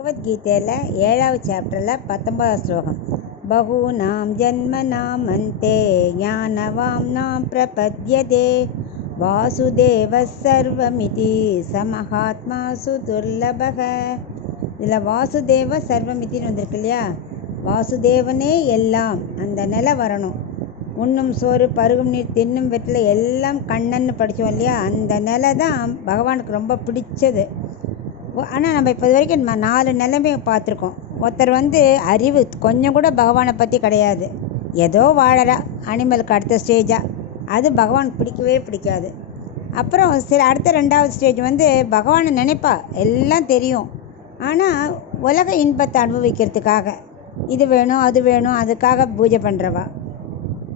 பகவத்கீதையில் 7வது சாப்டரில் 19வது ஸ்லோகம். பகூனாம் ஜன்மனாம் அந்தே ஞானவாம் நாம் பிரபத்யதே வாசுதேவ சர்வமிதி சமஹாத்மா சுதுர்லபக. இதில் வாசுதேவ சர்வமிதின்னு வந்திருக்கு இல்லையா? வாசுதேவனே எல்லாம், அந்த நிலை வரணும். உண்ணும் சோறு பருகும் நீர் தின்னும் வெற்றில எல்லாம் கண்ணன்னு படித்தோம் இல்லையா? அந்த நிலை தான் பகவானுக்கு ரொம்ப பிடிச்சது. ஆனால் நம்ம இப்போ வரைக்கும் 4 நிலைமை பார்த்துருக்கோம். ஒருத்தர் அறிவு கொஞ்சம் கூட பகவானை பற்றி கிடையாது, ஏதோ வாழறா, அனிமலுக்கு அடுத்த ஸ்டேஜாக, அது பகவான் பிடிக்கவே பிடிக்காது. அப்புறம் அடுத்த 2வது ஸ்டேஜ் பகவானை நினைப்பா, எல்லாம் தெரியும், ஆனால் உலக இன்பத்தை அனுபவிக்கிறதுக்காக இது வேணும் அது வேணும் அதுக்காக பூஜை பண்ணுறவா.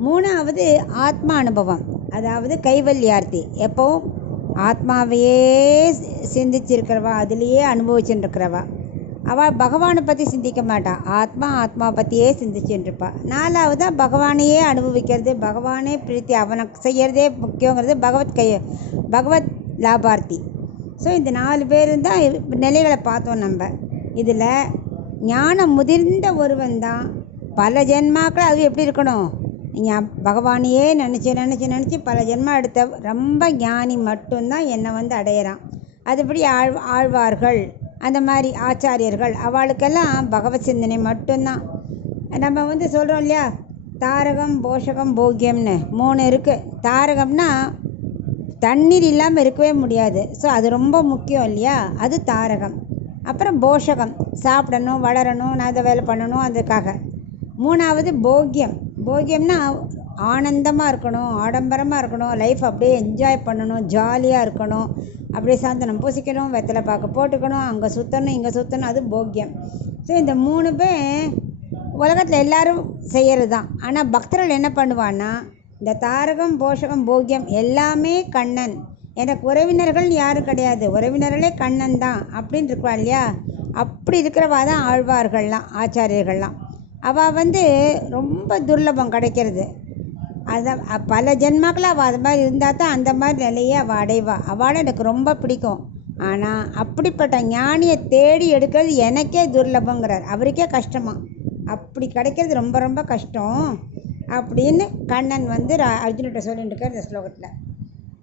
3வது ஆத்மா அனுபவம், அதாவது கைவல்யார்த்தி, எப்போவும் ஆத்மாவையே சிந்திச்சிருக்கிறவா, அதுலேயே அனுபவிச்சுட்டுருக்கிறவா. அவள் பகவானை பற்றி சிந்திக்க மாட்டாள், ஆத்மா பற்றியே சிந்திச்சுட்டுருப்பா. 4வது பகவானையே அனுபவிக்கிறது, பகவானே பிரீத்தி, அவனுக்கு செய்கிறதே முக்கியங்கிறது பகவத் லாபார்த்தி. ஸோ இந்த 4 பேரும் தான் நிலைகளை பார்த்தோம் நம்ம. இதில் ஞானம் முதிர்ந்த ஒருவன் தான் பல ஜென்மாக்கள் அது எப்படி இருக்கணும், நீங்கள் பகவானையே நினச்சி பல ஜென்மம் எடுத்த ரொம்ப ஞானி மட்டும்தான் என்னை அடையிறான். அதுபடி ஆழ்வார்கள், அந்த மாதிரி ஆச்சாரியர்கள், அவளுக்கெல்லாம் பகவத் சிந்தனை மட்டும்தான். நம்ம சொல்கிறோம் இல்லையா, தாரகம் போஷகம் போக்கியம்னு 3 இருக்குது. தாரகம்னா தண்ணீர் இல்லாமல் இருக்கவே முடியாது, ஸோ அது ரொம்ப முக்கியம் இல்லையா, அது தாரகம். அப்புறம் போஷகம், சாப்பிடணும், வளரணும், நான் அதை வேலை பண்ணணும், அதுக்காக. 3வது போக்கியம். போக்கியம்னா ஆனந்தமாக இருக்கணும், ஆடம்பரமாக இருக்கணும், லைஃப் அப்படியே என்ஜாய் பண்ணணும், ஜாலியாக இருக்கணும், அப்படியே சாந்தனம் பூசிக்கணும், வெத்தலை பாக்கு போட்டுக்கணும், அங்கே சுற்றணும் இங்கே சுற்றணும், அது போக்கியம். ஸோ இந்த 3 பேர் உலகத்தில் எல்லோரும் செய்கிறது தான். ஆனால் பக்தர்கள் என்ன பண்ணுவான்னா, இந்த தாரகம் போஷகம் போக்கியம் எல்லாமே கண்ணன், எனக்கு உறவினர்கள் யாரும் கிடையாது, உறவினர்களே கண்ணன் தான் அப்படின்னு இருக்கா இல்லையா? அப்படி இருக்கிறவா தான் ஆழ்வார்கள்லாம், ஆச்சாரியர்கள்லாம். அவள் ரொம்ப துர்லபம் கிடைக்கிறது. அதை பல ஜென்மாக்கள் அவள் அது மாதிரி இருந்தால் தான் அந்த மாதிரி நிலையை அவள் அடைவா. அவளை எனக்கு ரொம்ப பிடிக்கும். ஆனால் அப்படிப்பட்ட ஞானியை தேடி எடுக்கிறது எனக்கே துர்லபங்கிறார், அவருக்கே கஷ்டமா. அப்படி கிடைக்கிறது ரொம்ப ரொம்ப கஷ்டம் அப்படின்னு கண்ணன் அர்ஜுன்கிட்ட சொல்லிட்டு இருக்கார் இந்த ஸ்லோகத்தில்.